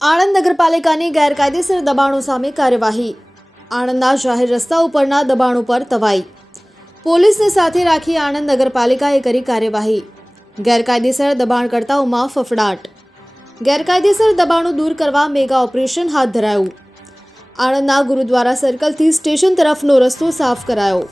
આણંદ નગરપાલિકાની ગેરકાયદેસર દબાણો સામે કાર્યવાહી। આણંદના જાહેર રસ્તા ઉપરના દબાણો પર તવાઈ। પોલીસને સાથે રાખી આણંદ નગરપાલિકાએ કરી કાર્યવાહી। ગેરકાયદેસર દબાણકર્તાઓમાં ફફડાટ। ગેરકાયદેસર દબાણો દૂર કરવા મેગા ઓપરેશન હાથ ધરાયું। આણંદના ગુરુદ્વારા સર્કલથી સ્ટેશન તરફનો રસ્તો સાફ કરાયો।